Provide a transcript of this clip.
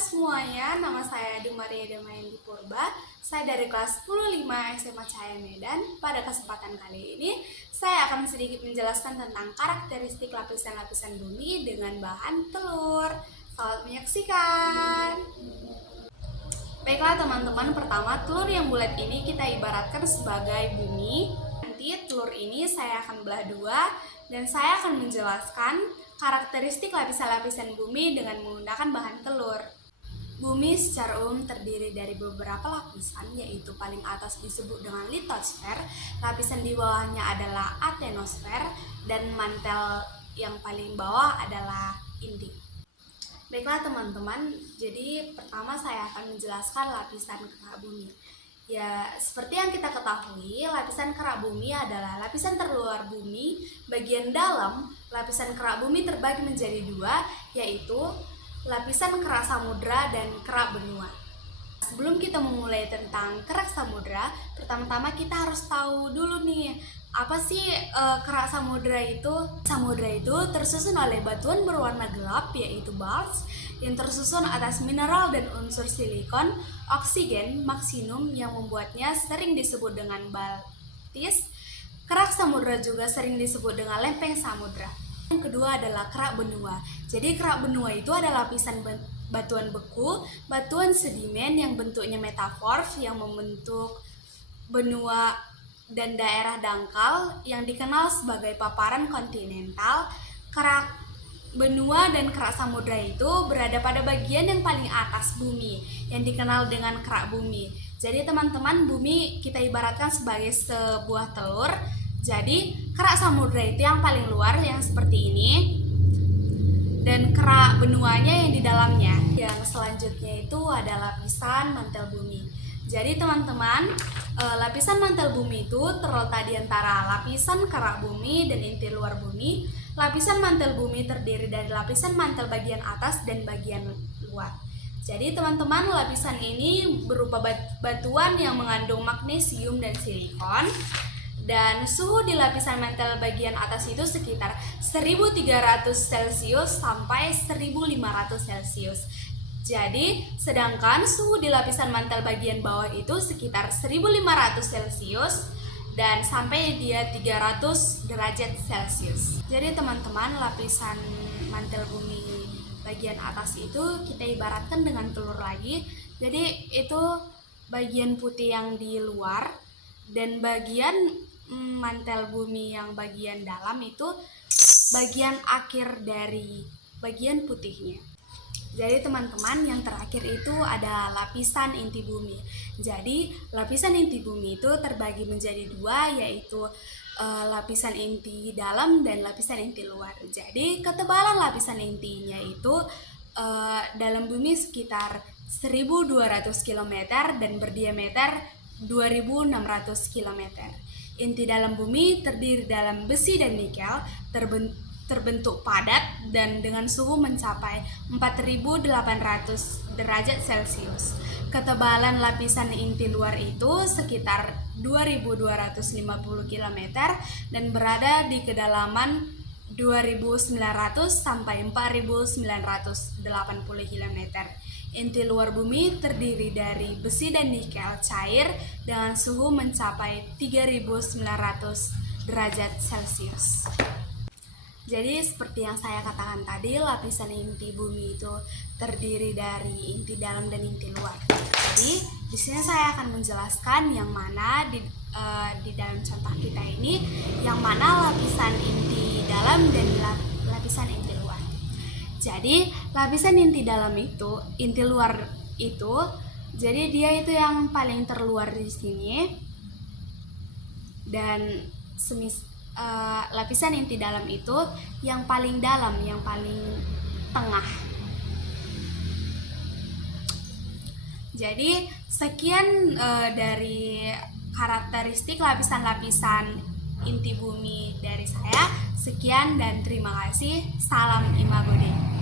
semuanya, nama saya Dumaria Damayanti Purba. Saya dari kelas 10-5 SMA Cahaya Medan. Pada kesempatan kali ini, saya akan sedikit menjelaskan tentang karakteristik lapisan-lapisan bumi dengan bahan telur. Selamat menyaksikan. Baiklah teman-teman, pertama telur yang bulat ini kita ibaratkan sebagai bumi. Nanti telur ini saya akan belah dua dan saya akan menjelaskan karakteristik lapisan-lapisan bumi dengan menggunakan bahan telur. Bumi secara umum terdiri dari beberapa lapisan, yaitu paling atas disebut dengan litosfer, lapisan di bawahnya adalah atenosfer, dan mantel yang paling bawah adalah inti. Baiklah teman-teman, jadi pertama saya akan menjelaskan lapisan kerak bumi. Ya, seperti yang kita ketahui, lapisan kerak bumi adalah lapisan terluar bumi. Bagian dalam lapisan kerak bumi terbagi menjadi dua, yaitu lapisan kerak samudra dan kerak benua. Sebelum kita memulai tentang kerak samudra, pertama-tama kita harus tahu dulu nih, apa sih kerak samudra itu? Samudra itu tersusun oleh batuan berwarna gelap, yaitu balts, yang tersusun atas mineral dan unsur silikon, oksigen, maksimum yang membuatnya sering disebut dengan baltis. Kerak samudra juga sering disebut dengan lempeng samudra. Yang kedua adalah kerak benua. Jadi kerak benua itu adalah lapisan batuan beku, batuan sedimen yang bentuknya metamorf yang membentuk benua dan daerah dangkal yang dikenal sebagai paparan kontinental. Kerak benua dan kerak samudra itu berada pada bagian yang paling atas bumi yang dikenal dengan kerak bumi. Jadi teman-teman, bumi kita ibaratkan sebagai sebuah telur. Jadi kerak samudra itu yang paling luar yang seperti ini, dan kerak benuanya yang di dalamnya. Yang selanjutnya itu ada lapisan mantel bumi. Jadi teman-teman, lapisan mantel bumi itu terletak di antara lapisan kerak bumi dan inti luar bumi. Lapisan mantel bumi terdiri dari lapisan mantel bagian atas dan bagian luar. Jadi teman-teman, lapisan ini berupa batuan yang mengandung magnesium dan silikon. Dan suhu di lapisan mantel bagian atas itu sekitar 1300 Celcius sampai 1500 Celcius. Jadi, sedangkan suhu di lapisan mantel bagian bawah itu sekitar 1500 Celcius dan sampai dia 300 derajat Celcius. Jadi teman-teman, lapisan mantel bumi bagian atas itu kita ibaratkan dengan telur lagi. Jadi itu bagian putih yang di luar, dan bagian mantel bumi yang bagian dalam itu bagian akhir dari bagian putihnya. Jadi teman-teman, yang terakhir itu ada lapisan inti bumi. Jadi lapisan inti bumi itu terbagi menjadi dua, yaitu lapisan inti dalam dan lapisan inti luar. Jadi ketebalan lapisan intinya itu dalam bumi sekitar 1200 km dan berdiameter 2600 km. Inti dalam bumi terdiri dalam besi dan nikel, terbentuk padat dan dengan suhu mencapai 4800 derajat Celcius. Ketebalan lapisan inti luar itu sekitar 2250 km dan berada di kedalaman 2900 sampai 4980 km. Inti luar bumi terdiri dari besi dan nikel cair dengan suhu mencapai 3900 derajat Celcius. Jadi seperti yang saya katakan tadi, lapisan inti bumi itu terdiri dari inti dalam dan inti luar. Jadi di sini saya akan menjelaskan yang mana di dalam contoh kita ini, yang mana lapisan inti dalam dan lapisan inti luar. Jadi lapisan inti dalam itu, inti luar itu, jadi dia itu yang paling terluar di sini, dan lapisan inti dalam itu yang paling dalam, yang paling tengah. Jadi sekian dari karakteristik lapisan-lapisan inti bumi dari saya. Sekian dan terima kasih. Salam Imagode.